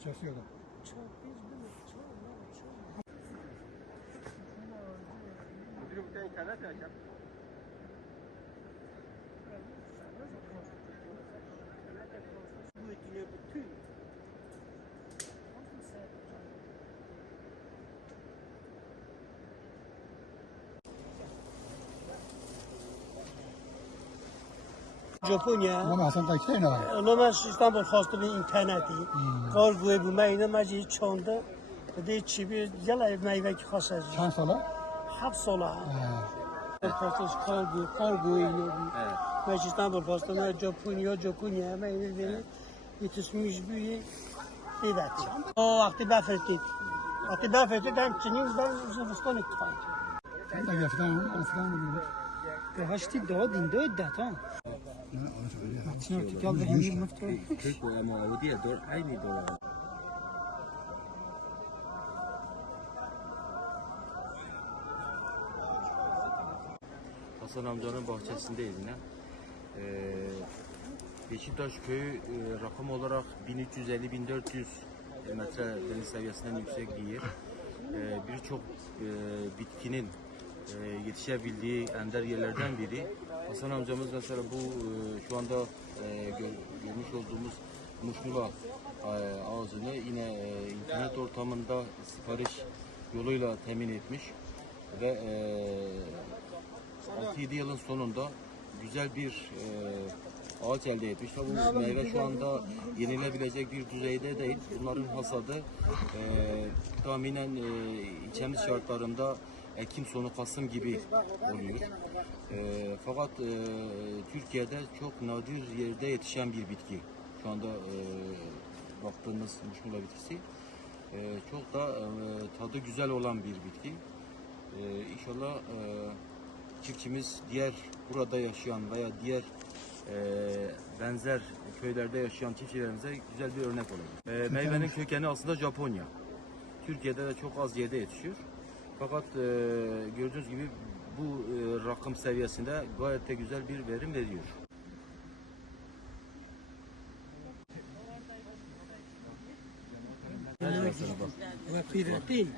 сейчас еду. Чего, ژاپنیا Ama Hasan Tayyip'te ne var? انا من استانبول خواستم اینترنتی کار گوی بو من اینا مجی چانده دی چی بی یلا میوه که خواست از Çan sola. هفت ساله He. خواستش کار گوی کار گوی اینو بی Evet. من استانبول خواستم من ژاپنیا ژاپنیا همه اینو بینه یتسمیش بی بیدتی آه وقتی بفرستید وقتی بفرستید هم چنین بر زمستان کار Sen de gerçekten Afrikan mı? هشتی داد این داد دتا Kırk o ama o değil. Dört aynı dolar. Hasan amcanın bahçesindeyiz yine. Ee, Beşiktaş köyü e, rakım olarak 1350-1400 metre deniz seviyesinden yüksek bir yer. Ee, Birçok e, bitkinin e, yetişebildiği ender yerlerden biri. Hasan amcamız mesela bu e, şu anda e, gör- görmüş olduğumuz muşmula e, ağzını yine internet ortamında sipariş yoluyla temin etmiş ve e, 6-7 yılın sonunda güzel bir ağaç elde etmiş. Bu meyve şu anda yenilebilecek bir düzeyde değil. Bunların hasadı e, tahminen ilçemiz şartlarında Ekim sonu Kasım gibi oluyor. E, fakat e, Türkiye'de çok nadir yerde yetişen bir bitki. Şu anda e, baktığımız muşmula bitkisi. E, çok da e, tadı güzel olan bir bitki. E, inşallah e, çiftçimiz diğer burada yaşayan veya diğer e, benzer köylerde yaşayan çiftçilerimize güzel bir örnek olacak. E, meyvenin kökeni aslında Japonya. Türkiye'de de çok az yerde yetişiyor. Fakat e, gördüğünüz gibi bu e, rakım seviyesinde gayet de güzel bir verim veriyor. Vakiretin.